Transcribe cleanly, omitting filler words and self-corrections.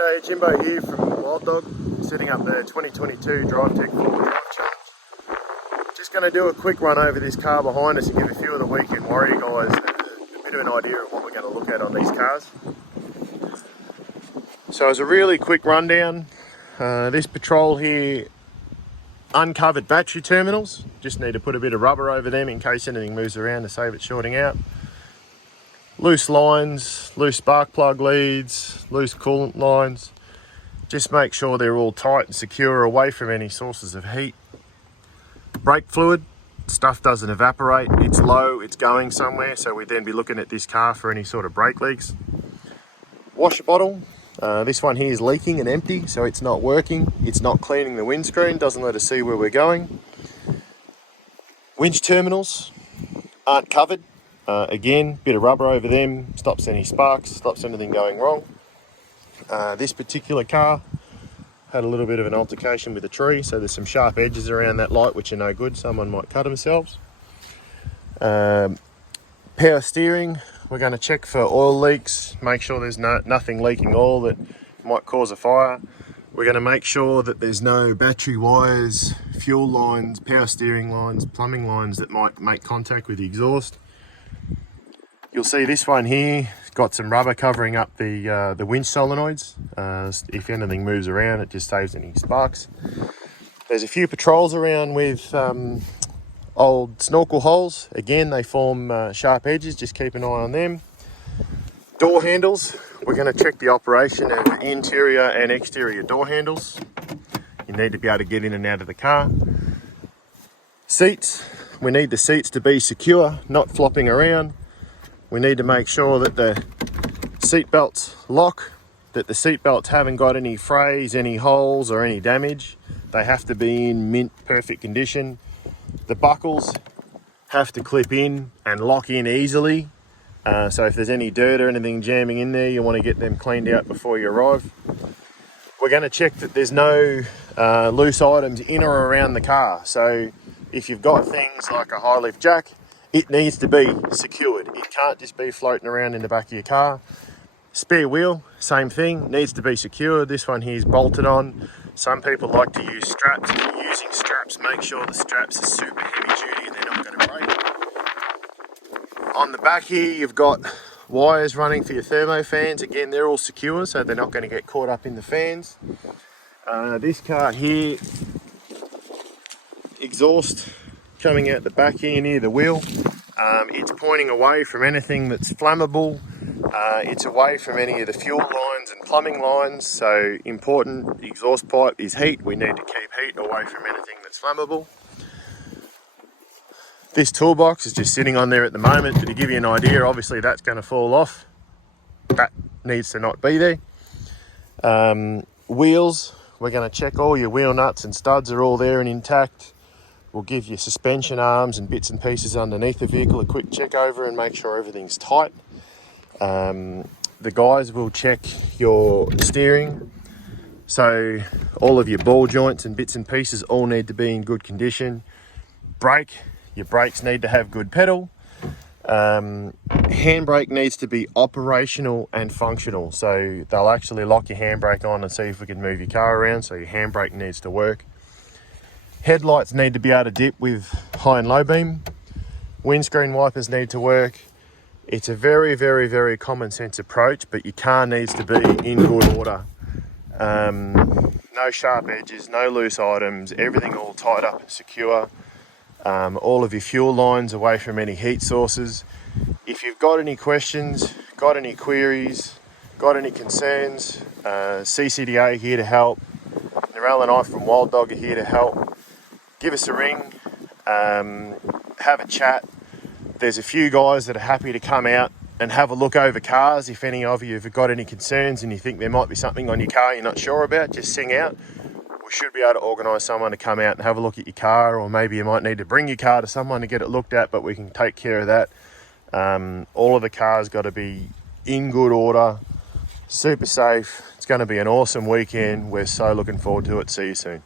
G'day, Jimbo here from Wild Dog, setting up the 2022 Drive Tech 4 Drive Challenge. Just going to do a quick run over this car behind us and give a few of the weekend warrior guys a bit of an idea of what we're going to look at on these cars. So as a really quick rundown, this Patrol here, uncovered battery terminals, just need to put a bit of rubber over them in case anything moves around to save it shorting out. Loose lines, loose spark plug leads, loose coolant lines. Just make sure they're all tight and secure away from any sources of heat. Brake fluid, stuff doesn't evaporate, it's low, it's going somewhere, so we'd then be looking at this car for any sort of brake leaks. Washer bottle, this one here is leaking and empty, so it's not working. It's not cleaning the windscreen, doesn't let us see where we're going. Winch terminals aren't covered. Again, bit of rubber over them, stops any sparks, stops anything going wrong. This particular car had a little bit of an altercation with a tree, so there's some sharp edges around that light which are no good. Someone might cut themselves. Power steering, we're going to check for oil leaks, make sure there's nothing leaking oil that might cause a fire. We're going to make sure that there's no battery wires, fuel lines, power steering lines, plumbing lines that might make contact with the exhaust. You'll see this one here got some rubber covering up the winch solenoids. If anything moves around, it just saves any sparks. There's a few Patrols around with old snorkel holes. Again, they form sharp edges, just keep an eye on them. Door handles, we're going to check the operation of interior and exterior door handles. You need to be able to get in and out of the car. Seats, we need the seats to be secure, not flopping around. We need to make sure that the seat belts lock, that the seat belts haven't got any frays, any holes or any damage. They have to be in mint perfect condition. The buckles have to clip in and lock in easily. So if there's any dirt or anything jamming in there, you want to get them cleaned out before you arrive. We're going to check that there's no loose items in or around the car. So if you've got things like a high lift jack, it needs to be secured. It can't just be floating around in the back of your car. Spare wheel, same thing, needs to be secured. This one here is bolted on. Some people like to use straps. If you're using straps, make sure the straps are super heavy duty and they're not going to break. On the back here, you've got wires running for your thermo fans. Again, they're all secure, so they're not going to get caught up in the fans. This car here, exhaust coming out the back here near the wheel. It's pointing away from anything that's flammable. It's away from any of the fuel lines and plumbing lines. So important, exhaust pipe is heat. We need to keep heat away from anything that's flammable. This toolbox is just sitting on there at the moment, but to give you an idea, obviously that's going to fall off. That needs to not be there. Wheels, we're going to check all your wheel nuts and studs are all there and intact. We'll give you suspension arms and bits and pieces underneath the vehicle a quick check over and make sure everything's tight. The guys will check your steering. So all of your ball joints and bits and pieces all need to be in good condition. Brake, your brakes need to have good pedal. Handbrake needs to be operational and functional. So they'll actually lock your handbrake on and see if we can move your car around. So your handbrake needs to work. Headlights need to be able to dip with high and low beam. Windscreen wipers need to work. It's a very, very, very common sense approach, but your car needs to be in good order. No sharp edges, no loose items, everything all tied up and secure. All of your fuel lines away from any heat sources. If you've got any questions, got any queries, got any concerns, CCDA here to help. Narelle and I from Wild Dog are here to help. Give us a ring, have a chat. There's a few guys that are happy to come out and have a look over cars. If any of you have got any concerns and you think there might be something on your car you're not sure about, just sing out. We should be able to organise someone to come out and have a look at your car, or maybe you might need to bring your car to someone to get it looked at, but we can take care of that. All of the cars got to be in good order, super safe. It's going to be an awesome weekend. We're so looking forward to it. See you soon.